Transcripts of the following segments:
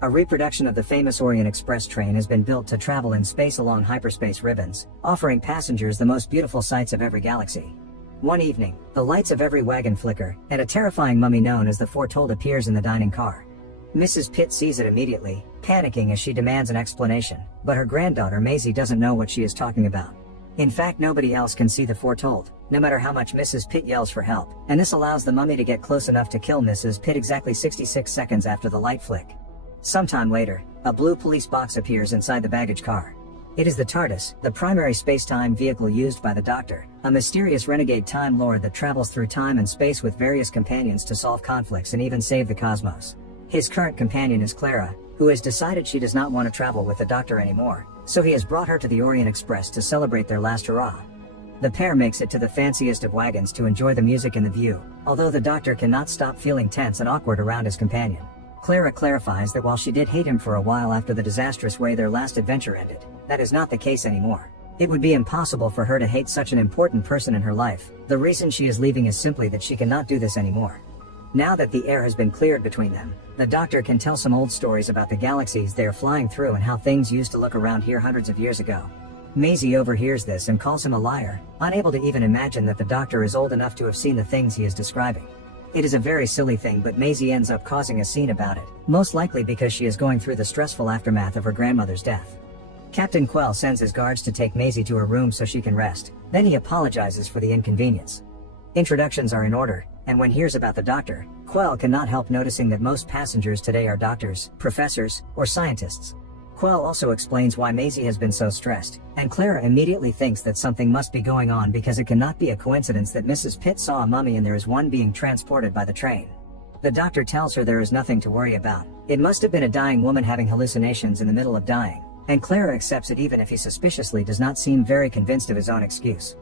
A reproduction of the famous Orient Express train has been built to travel in space along hyperspace ribbons, offering passengers the most beautiful sights of every galaxy. One evening, the lights of every wagon flicker, and a terrifying mummy known as the Foretold appears in the dining car. Mrs. Pitt sees it immediately, panicking as she demands an explanation, but her granddaughter Maisie doesn't know what she is talking about. In fact, nobody else can see the Foretold, no matter how much Mrs. Pitt yells for help, and this allows the mummy to get close enough to kill Mrs. Pitt exactly 66 seconds after the light flick. Sometime later, a blue police box appears inside the baggage car. It is the TARDIS, the primary space-time vehicle used by the Doctor, a mysterious renegade Time Lord that travels through time and space with various companions to solve conflicts and even save the cosmos. His current companion is Clara, who has decided she does not want to travel with the Doctor anymore, so he has brought her to the Orient Express to celebrate their last hurrah. The pair makes it to the fanciest of wagons to enjoy the music and the view, although the Doctor cannot stop feeling tense and awkward around his companion. Clara clarifies that while she did hate him for a while after the disastrous way their last adventure ended, that is not the case anymore. It would be impossible for her to hate such an important person in her life. The reason she is leaving is simply that she cannot do this anymore. Now that the air has been cleared between them, the Doctor can tell some old stories about the galaxies they are flying through and how things used to look around here hundreds of years ago. Maisie overhears this and calls him a liar, unable to even imagine that the Doctor is old enough to have seen the things he is describing. It is a very silly thing, but Maisie ends up causing a scene about it, most likely because she is going through the stressful aftermath of her grandmother's death. Captain Quell sends his guards to take Maisie to her room so she can rest, then he apologizes for the inconvenience. Introductions are in order, and when hears about the Doctor, Quell cannot help noticing that most passengers today are doctors, professors, or scientists. Quell also explains why Maisie has been so stressed, and Clara immediately thinks that something must be going on because it cannot be a coincidence that Mrs. Pitt saw a mummy and there is one being transported by the train. The Doctor tells her there is nothing to worry about. It must have been a dying woman having hallucinations in the middle of dying, and Clara accepts it even if he suspiciously does not seem very convinced of his own excuse.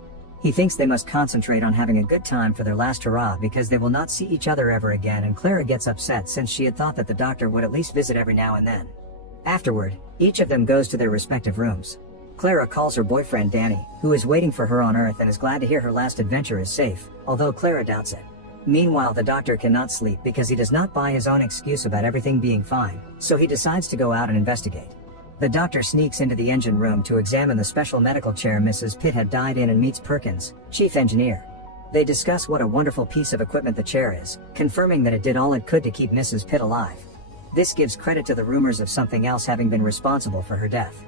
He thinks they must concentrate on having a good time for their last hurrah because they will not see each other ever again, and Clara gets upset since she had thought that the Doctor would at least visit every now and then. Afterward, each of them goes to their respective rooms. Clara calls her boyfriend Danny, who is waiting for her on Earth and is glad to hear her last adventure is safe, although Clara doubts it. Meanwhile, the Doctor cannot sleep because he does not buy his own excuse about everything being fine, so he decides to go out and investigate. The Doctor sneaks into the engine room to examine the special medical chair Mrs. Pitt had died in and meets Perkins, chief engineer. They discuss what a wonderful piece of equipment the chair is, confirming that it did all it could to keep Mrs. Pitt alive. This gives credit to the rumors of something else having been responsible for her death.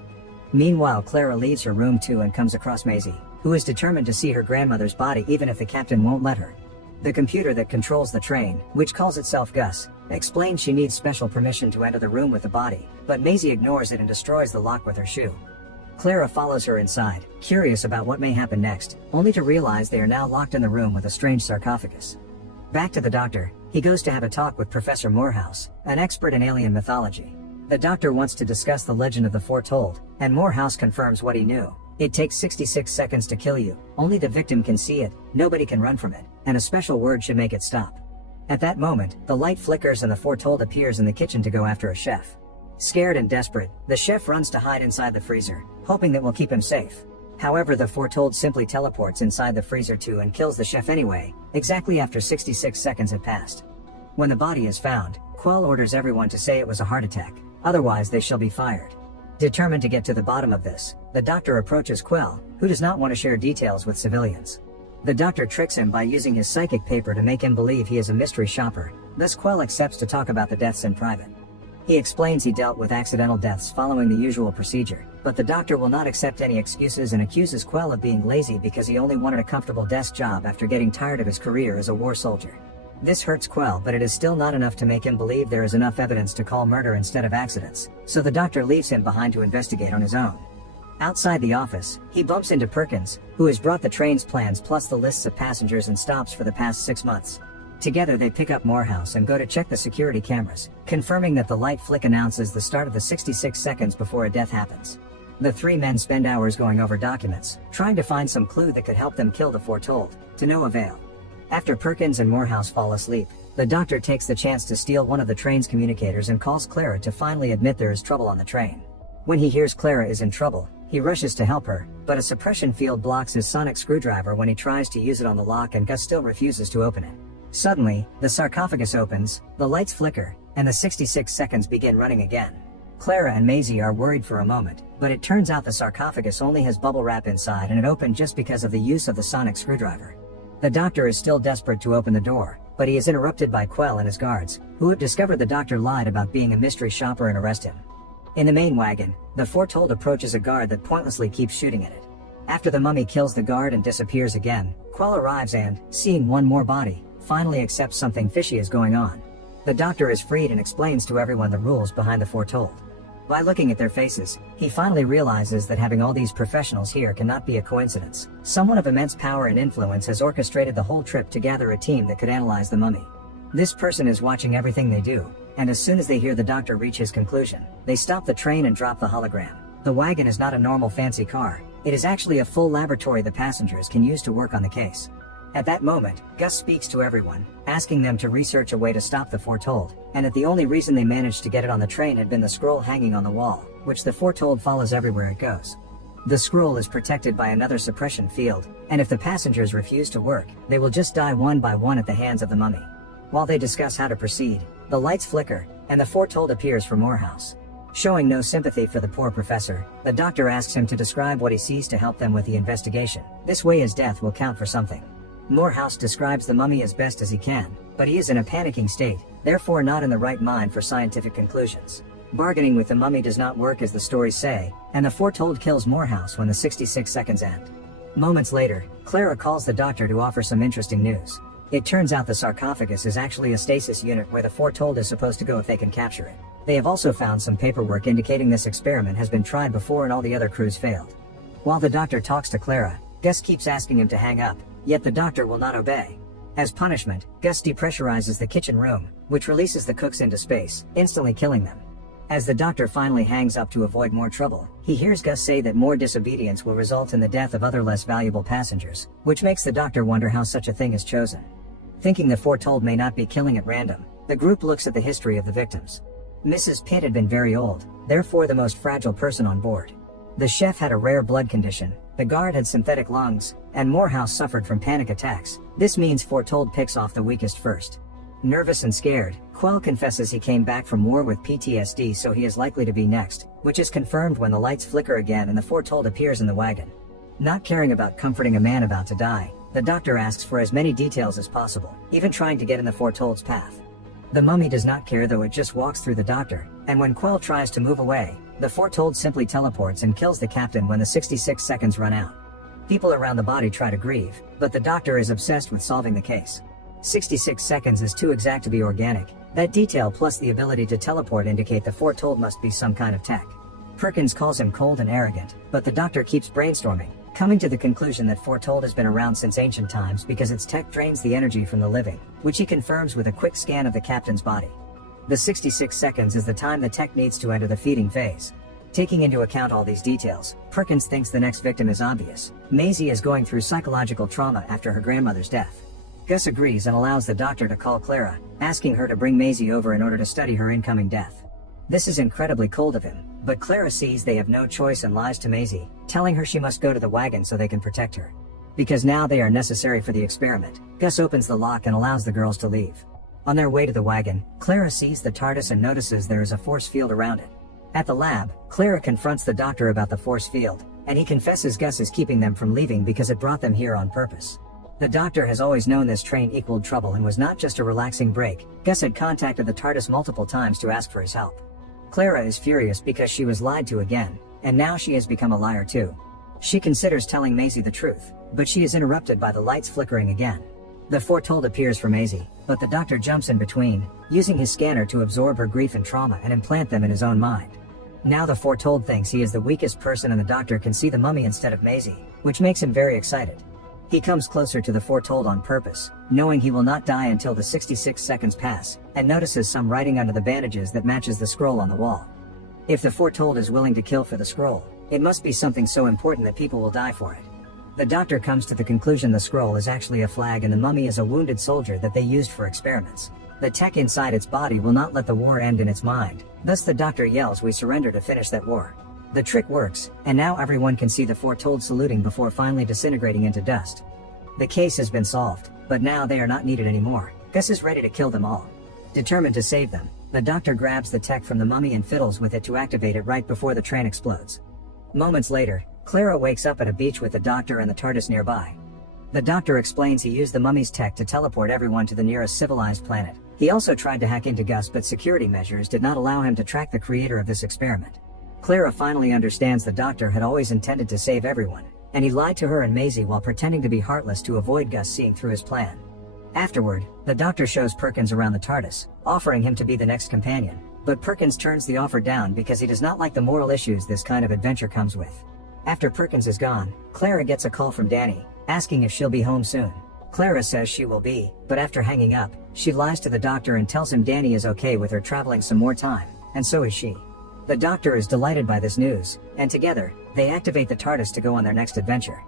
Meanwhile, Clara leaves her room too and comes across Maisie, who is determined to see her grandmother's body even if the captain won't let her. The computer that controls the train, which calls itself Gus, explains she needs special permission to enter the room with the body, but Maisie ignores it and destroys the lock with her shoe. Clara follows her inside, curious about what may happen next, only to realize they are now locked in the room with a strange sarcophagus. Back to the Doctor, he goes to have a talk with Professor Morehouse, an expert in alien mythology. The Doctor wants to discuss the legend of the Foretold, and Morehouse confirms what he knew. It takes 66 seconds to kill you, only the victim can see it, nobody can run from it, and a special word should make it stop. At that moment, the light flickers and the Foretold appears in the kitchen to go after a chef. Scared and desperate, the chef runs to hide inside the freezer, hoping that will keep him safe. However, the Foretold simply teleports inside the freezer too and kills the chef anyway, exactly after 66 seconds have passed. When the body is found, Quell orders everyone to say it was a heart attack, otherwise they shall be fired. Determined to get to the bottom of this, the Doctor approaches Quell, who does not want to share details with civilians. The Doctor tricks him by using his psychic paper to make him believe he is a mystery shopper, thus Quell accepts to talk about the deaths in private. He explains he dealt with accidental deaths following the usual procedure, but the Doctor will not accept any excuses and accuses Quell of being lazy because he only wanted a comfortable desk job after getting tired of his career as a war soldier. This hurts Quell, but it is still not enough to make him believe there is enough evidence to call murder instead of accidents, so the Doctor leaves him behind to investigate on his own. Outside the office, he bumps into Perkins, who has brought the train's plans plus the lists of passengers and stops for the past 6 months. Together they pick up Morehouse and go to check the security cameras, confirming that the light flick announces the start of the 66 seconds before a death happens. The three men spend hours going over documents, trying to find some clue that could help them kill the Foretold, to no avail. After Perkins and Morehouse fall asleep, the Doctor takes the chance to steal one of the train's communicators and calls Clara to finally admit there is trouble on the train. When he hears Clara is in trouble, he rushes to help her, but a suppression field blocks his sonic screwdriver when he tries to use it on the lock and Gus still refuses to open it. Suddenly, the sarcophagus opens, the lights flicker, and the 66 seconds begin running again. Clara and Maisie are worried for a moment, but it turns out the sarcophagus only has bubble wrap inside and it opened just because of the use of the sonic screwdriver. The doctor is still desperate to open the door, but he is interrupted by Quell and his guards, who have discovered the doctor lied about being a mystery shopper and arrest him. In the main wagon, the foretold approaches a guard that pointlessly keeps shooting at it. After the mummy kills the guard and disappears again, Quell arrives and, seeing one more body, finally accepts something fishy is going on. The doctor is freed and explains to everyone the rules behind the foretold. By looking at their faces, he finally realizes that having all these professionals here cannot be a coincidence. Someone of immense power and influence has orchestrated the whole trip to gather a team that could analyze the mummy. This person is watching everything they do, and as soon as they hear the doctor reach his conclusion, they stop the train and drop the hologram. The wagon is not a normal fancy car, it is actually a full laboratory the passengers can use to work on the case. At that moment, Gus speaks to everyone, asking them to research a way to stop the foretold, and that the only reason they managed to get it on the train had been the scroll hanging on the wall, which the foretold follows everywhere it goes. The scroll is protected by another suppression field, and if the passengers refuse to work, they will just die one by one at the hands of the mummy. While they discuss how to proceed, the lights flicker, and the foretold appears from Morehouse. Showing no sympathy for the poor professor, the doctor asks him to describe what he sees to help them with the investigation. This way his death will count for something. Morehouse describes the mummy as best as he can, but he is in a panicking state, therefore not in the right mind for scientific conclusions. Bargaining with the mummy does not work as the stories say, and the foretold kills Morehouse when the 66 seconds end. Moments later, Clara calls the doctor to offer some interesting news. It turns out the sarcophagus is actually a stasis unit where the foretold is supposed to go if they can capture it. They have also found some paperwork indicating this experiment has been tried before and all the other crews failed. While the doctor talks to Clara, Gus keeps asking him to hang up, yet the doctor will not obey. As punishment, Gus depressurizes the kitchen room, which releases the cooks into space, instantly killing them. As the doctor finally hangs up to avoid more trouble, he hears Gus say that more disobedience will result in the death of other less valuable passengers, which makes the doctor wonder how such a thing is chosen. Thinking the foretold may not be killing at random, the group looks at the history of the victims. Mrs. Pitt had been very old, therefore the most fragile person on board. The chef had a rare blood condition, the guard had synthetic lungs, and Morehouse suffered from panic attacks. This means foretold picks off the weakest first. Nervous and scared, Quell confesses he came back from war with PTSD, so he is likely to be next, which is confirmed when the lights flicker again and the foretold appears in the wagon. Not caring about comforting a man about to die, the doctor asks for as many details as possible, even trying to get in the foretold's path. The mummy does not care though, it just walks through the doctor, and when Quell tries to move away, the foretold simply teleports and kills the captain when the 66 seconds run out. People around the body try to grieve, but the doctor is obsessed with solving the case. 66 seconds is too exact to be organic. That detail plus the ability to teleport indicate the foretold must be some kind of tech. Perkins calls him cold and arrogant, but the doctor keeps brainstorming, coming to the conclusion that foretold has been around since ancient times because its tech drains the energy from the living, which he confirms with a quick scan of the captain's body. The 66 seconds is the time the tech needs to enter the feeding phase. Taking into account all these details, Perkins thinks the next victim is obvious. Maisie is going through psychological trauma after her grandmother's death. Gus agrees and allows the doctor to call Clara, asking her to bring Maisie over in order to study her incoming death. This is incredibly cold of him, but Clara sees they have no choice and lies to Maisie, telling her she must go to the wagon so they can protect her. Because now they are necessary for the experiment, Gus opens the lock and allows the girls to leave. On their way to the wagon, Clara sees the TARDIS and notices there is a force field around it. At the lab, Clara confronts the doctor about the force field, and he confesses Gus is keeping them from leaving because it brought them here on purpose. The doctor has always known this train equaled trouble and was not just a relaxing break. Gus had contacted the TARDIS multiple times to ask for his help. Clara is furious because she was lied to again, and now she has become a liar too. She considers telling Maisie the truth, but she is interrupted by the lights flickering again. The foretold appears for Maisie, but the doctor jumps in between, using his scanner to absorb her grief and trauma and implant them in his own mind. Now the foretold thinks he is the weakest person and the doctor can see the mummy instead of Maisie, which makes him very excited. He comes closer to the foretold on purpose, knowing he will not die until the 66 seconds pass, and notices some writing under the bandages that matches the scroll on the wall. If the foretold is willing to kill for the scroll, it must be something so important that people will die for it. The doctor comes to the conclusion the scroll is actually a flag and the mummy is a wounded soldier that they used for experiments. The tech inside its body will not let the war end in its mind, thus the doctor yells, "We surrender to finish that war." The trick works, and now everyone can see the foretold saluting before finally disintegrating into dust. The case has been solved, but now they are not needed anymore. Gus is ready to kill them all. Determined to save them, The doctor grabs the tech from the mummy and fiddles with it to activate it right before the train explodes. Moments later, Clara wakes up at a beach with the doctor and the TARDIS nearby. The doctor explains he used the mummy's tech to teleport everyone to the nearest civilized planet. He also tried to hack into Gus, but security measures did not allow him to track the creator of this experiment. Clara finally understands the doctor had always intended to save everyone, and he lied to her and Maisie while pretending to be heartless to avoid Gus seeing through his plan. Afterward, the doctor shows Perkins around the TARDIS, offering him to be the next companion, but Perkins turns the offer down because he does not like the moral issues this kind of adventure comes with. After Perkins is gone, Clara gets a call from Danny, asking if she'll be home soon. Clara says she will be, but after hanging up, she lies to the doctor and tells him Danny is okay with her traveling some more time, and so is she. The doctor is delighted by this news, and together, they activate the TARDIS to go on their next adventure.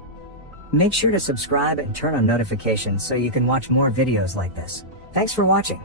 Make sure to subscribe and turn on notifications so you can watch more videos like this. Thanks for watching.